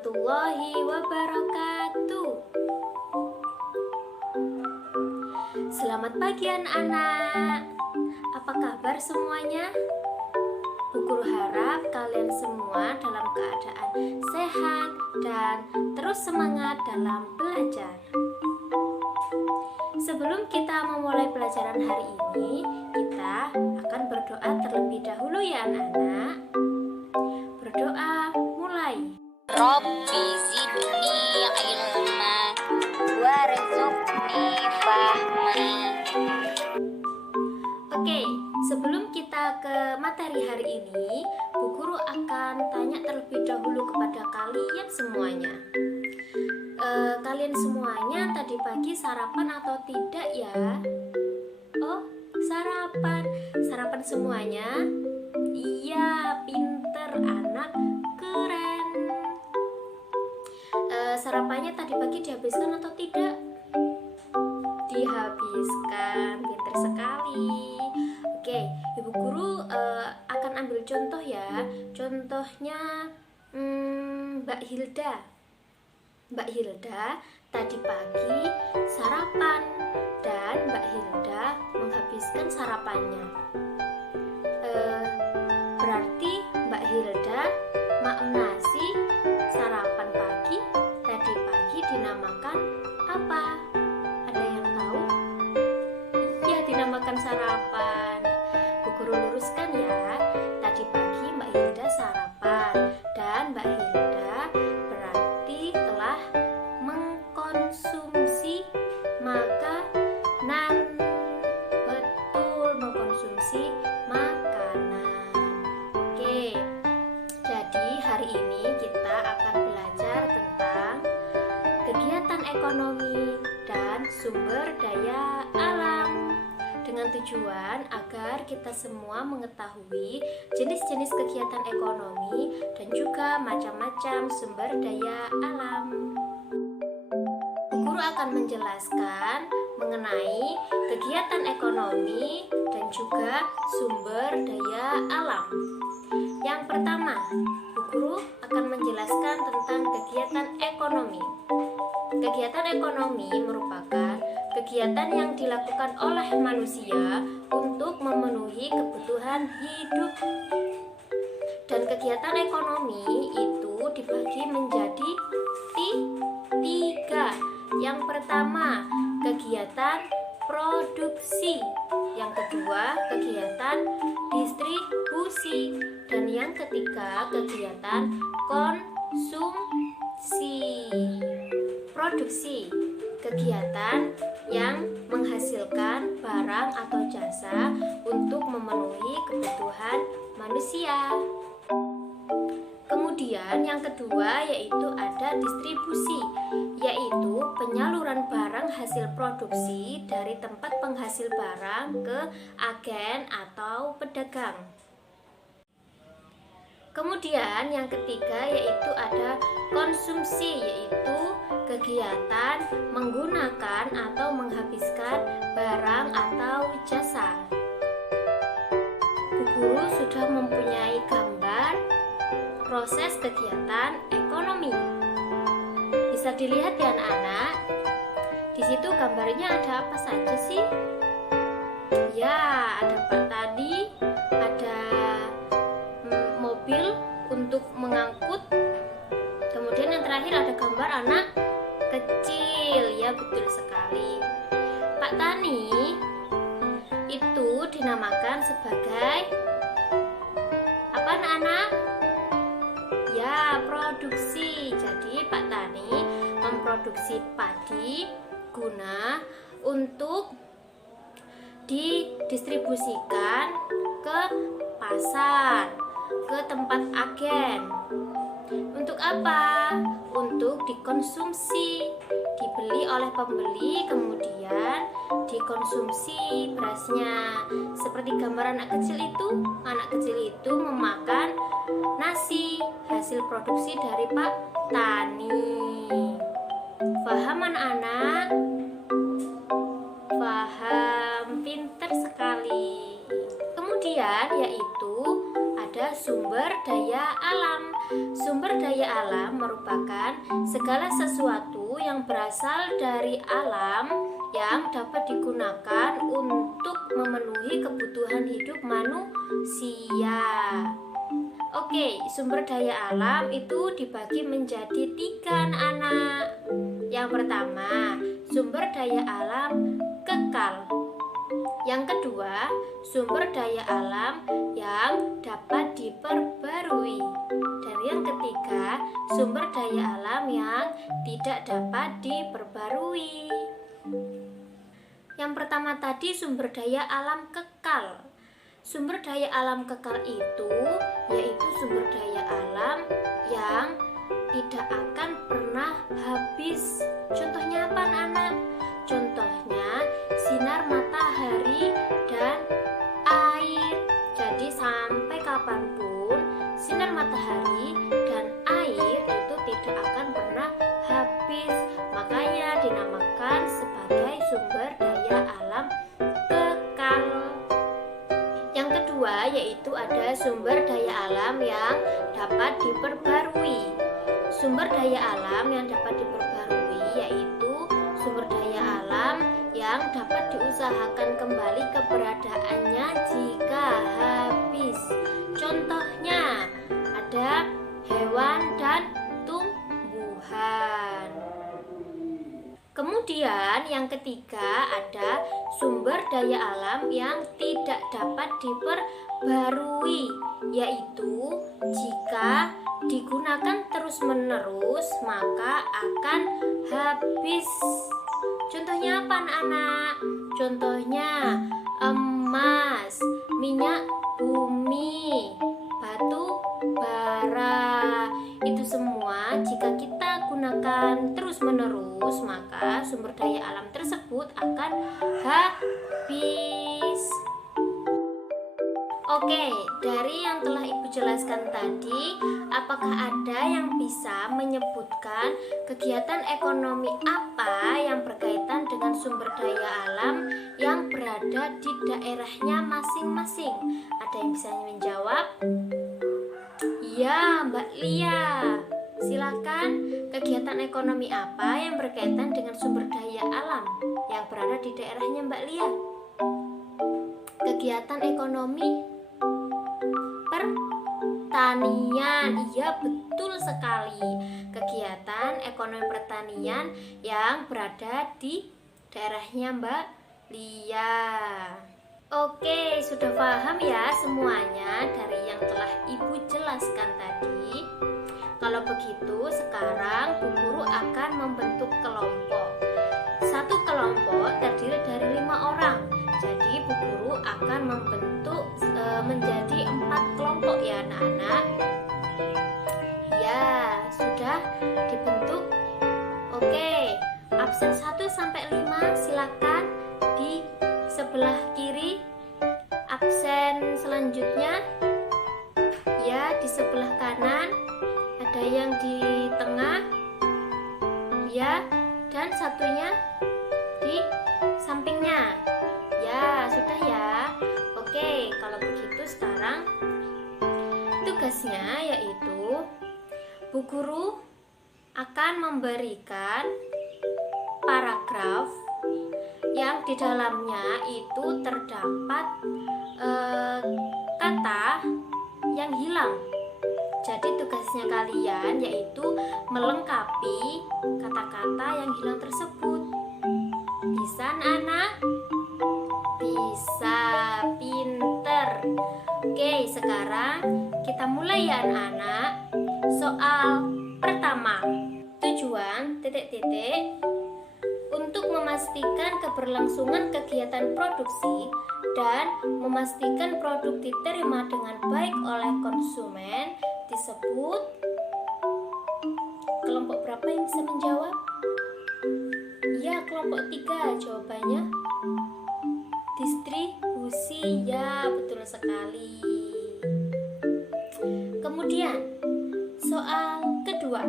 warahmatullahi wabarakatuh. Selamat pagi anak-anak. Apa kabar semuanya? Bu Guru harap kalian semua dalam keadaan sehat dan terus semangat dalam belajar. Sebelum kita memulai pelajaran hari ini, kita akan berdoa terlebih dahulu ya anak-anak. Berdoa mulai. Rabbi zidni ilma warzuqni fahman. Oke, sebelum kita ke materi hari ini, Bu Guru akan tanya terlebih dahulu kepada kalian semuanya. Kalian semuanya tadi pagi sarapan atau tidak ya? Oh, sarapan semuanya? Iya, pinter anak, keren. Sarapannya tadi pagi dihabiskan atau tidak? Dihabiskan, pinter sekali. Oke, Ibu Guru akan ambil contoh ya. Contohnya Mbak Hilda. Mbak Hilda tadi pagi sarapan dan Mbak Hilda menghabiskan sarapannya. Berarti Mbak Hilda makan nasi sarapan pagi tadi pagi dinamakan apa? Ada yang tahu? Iya, dinamakan sarapan. Bu Guru luruskan ya. Tadi pagi Mbak Hilda sarapan dan Mbak Hilda berarti telah mengkonsumsi makanan. Betul, mengkonsumsi makanan. Oke, jadi hari ini kita akan belajar tentang kegiatan ekonomi dan sumber daya alam, dengan tujuan agar kita semua mengetahui jenis-jenis kegiatan ekonomi dan juga macam-macam sumber daya alam. Guru akan menjelaskan mengenai kegiatan ekonomi dan juga sumber daya alam. Yang pertama, Bu Guru akan menjelaskan tentang kegiatan ekonomi. Kegiatan ekonomi merupakan kegiatan yang dilakukan oleh manusia untuk memenuhi kebutuhan hidup. Dan kegiatan ekonomi itu dibagi menjadi tiga. Yang pertama, kegiatan produksi. Yang kedua, kegiatan distribusi. Dan yang ketiga, kegiatan konsumsi. Produksi, kegiatan yang menghasilkan barang atau jasa untuk memenuhi kebutuhan manusia. Kemudian yang kedua yaitu ada distribusi, yaitu penyaluran barang hasil produksi dari tempat penghasil barang ke agen atau pedagang. Kemudian yang ketiga yaitu ada konsumsi, yaitu kegiatan menggunakan atau menghabiskan barang atau jasa. Bu Guru sudah mempunyai gambar proses kegiatan ekonomi. Bisa dilihat ya anak-anak. Di situ gambarnya ada apa saja sih? Ya, ada Pak Tani, ada mobil untuk mengangkut. Kemudian yang terakhir ada gambar anak kecil. Ya, betul sekali. Pak Tani itu dinamakan sebagai apa anak-anak? Ya, produksi. Jadi Pak Tani memproduksi padi guna untuk didistribusikan ke pasar, ke tempat agen. Untuk apa? Untuk dikonsumsi, dibeli oleh pembeli, kemudian dikonsumsi berasnya. Seperti gambar anak kecil itu memakan nasi hasil produksi dari Pak Tani. Paham anak-anak? Paham, pinter sekali. Kemudian yaitu ada sumber daya alam. Sumber daya alam merupakan segala sesuatu yang berasal dari alam yang dapat digunakan untuk memenuhi kebutuhan hidup manusia. Oke, sumber daya alam itu dibagi menjadi 3 anak-anak. Yang pertama, sumber daya alam kekal. Yang kedua, sumber daya alam yang dapat diperbarui. Dan yang ketiga, sumber daya alam yang tidak dapat diperbarui. Yang pertama tadi sumber daya alam kekal. Sumber daya alam kekal itu yaitu sumber daya alam yang tidak akan pernah habis. Contohnya apa, anak? Contohnya sinar matahari dan air. Jadi sampai kapanpun sinar matahari dan air itu tidak akan pernah habis. Makanya dinamakan sebagai sumber daya alam kekal. Yang kedua yaitu ada sumber daya alam yang dapat diperbarui. Sumber daya alam yang dapat diperbarui yaitu sumber daya alam yang dapat diusahakan kembali keberadaannya jika habis. Contohnya ada hewan dan tumbuhan. Kemudian yang ketiga ada sumber daya alam yang tidak dapat diperbarui, yaitu jika digunakan terus-menerus maka akan habis. Contohnya apa, anak-anak? Contohnya emas, minyak bumi, batu bara. Itu semua jika kita gunakan terus-menerus maka sumber daya alam tersebut akan habis. Oke, dari yang telah Ibu jelaskan tadi, apakah ada yang bisa menyebutkan kegiatan ekonomi apa yang berkaitan dengan sumber daya alam yang berada di daerahnya masing-masing? Ada yang bisa menjawab? Ya, Mbak Lia. Silakan, kegiatan ekonomi apa yang berkaitan dengan sumber daya alam yang berada di daerahnya Mbak Lia? Kegiatan ekonomi pertanian. Iya, betul sekali. Kegiatan ekonomi pertanian yang berada di daerahnya Mbak Lia. Oke, sudah paham ya semuanya dari yang telah Ibu jelaskan tadi? Kalau begitu, sekarang Bu Guru akan membentuk kelompok. Satu kelompok terdiri dari 5 orang. Jadi Bu Guru akan membentuk menjadi 4 kelompok ya anak-anak. Ya, sudah dibentuk. Oke, absen 1 sampai 5 silakan di sebelah kiri. Absen selanjutnya ya di sebelah kanan. Ada yang di tengah ya, dan satunya di sampingnya. Ya, sudah ya. Oke, kalau begitu sekarang tugasnya yaitu Bu Guru akan memberikan paragraf yang di dalamnya itu terdapat kata yang hilang. Jadi tugasnya kalian yaitu melengkapi kata-kata yang hilang tersebut. Bisa anak? Bisa, pinter. Oke, sekarang kita mulai ya anak-anak. Soal pertama, tujuan untuk memastikan keberlangsungan kegiatan produksi dan memastikan produk diterima dengan baik oleh konsumen disebut. Kelompok berapa yang bisa menjawab? Ya, kelompok 3 jawabannya. Distribusi, ya betul sekali. Kemudian soal kedua.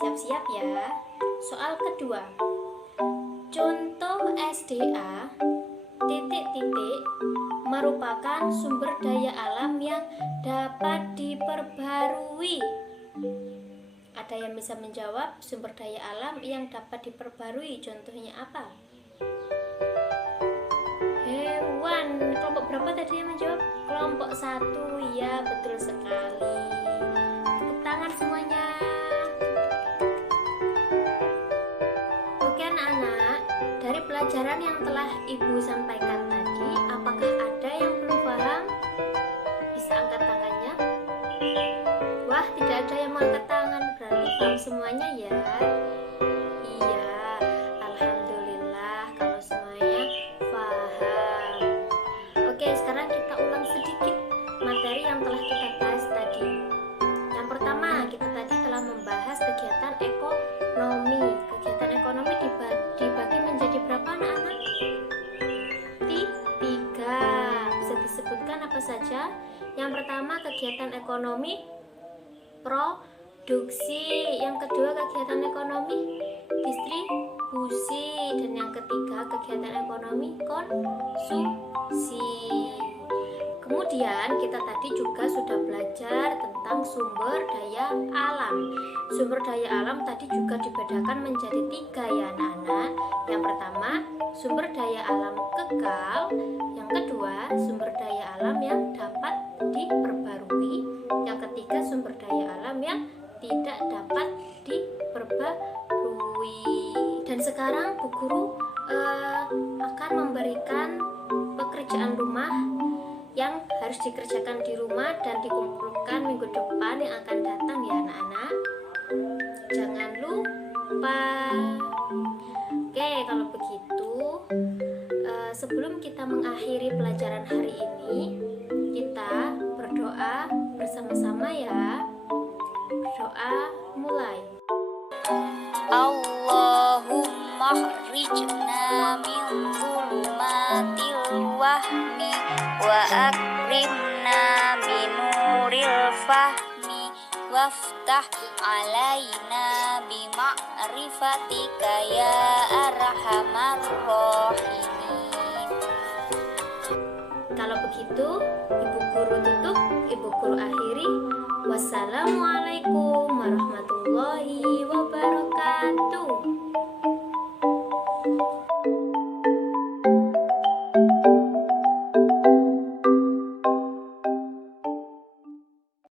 Siap-siap ya. Soal kedua. Contoh SDA merupakan sumber daya alam yang dapat diperbarui. Ada yang bisa menjawab sumber daya alam yang dapat diperbarui, contohnya apa? Hewan. Kelompok berapa tadi yang menjawab? Kelompok 1. Ya, betul sekali. Tepuk tangan semuanya. Oke anak-anak, dari pelajaran yang telah Ibu sampaikan tadi, apakah ada yang belum paham? Bisa angkat tangannya. Wah, tidak ada yang mengangkat tangan, berarti paham semuanya ya. Iya, alhamdulillah kalau semuanya paham. Oke, sekarang kita ulang sedikit materi yang telah kita bahas tadi. Yang pertama, kita tadi telah membahas kegiatan ekonomi. Kegiatan ekonomi dibagi menjadi berapa anak-anak? 3. Bisa disebutkan apa saja? Yang pertama, kegiatan ekonomi produksi. Yang kedua, kegiatan ekonomi distribusi. Dan yang ketiga, kegiatan ekonomi konsumsi. Kemudian kita tadi juga sudah belajar tentang sumber daya alam. Sumber daya alam tadi juga dibedakan menjadi 3 ya anak-anak. Yang pertama, sumber daya alam kekal. Yang kedua, sumber daya alam yang dapat diperbarui. Yang ketiga, sumber daya alam yang tidak dapat diperbarui. Dan sekarang Bu Guru akan memberikan pekerjaan rumah yang harus dikerjakan di rumah dan dikumpulkan minggu depan yang akan datang ya anak-anak. Jangan lupa. Oke, kalau begitu sebelum kita mengakhiri pelajaran hari ini, kita berdoa bersama-sama ya. Berdoa mulai. Allahumma khrijna min dhulumatil wahmi wa akrimna binuril fahmi waftah alaina bima'rifatika ya arhamar rahimin. Kalau begitu, Ibu Guru tutup, Ibu Guru akhiri. Wassalamualaikum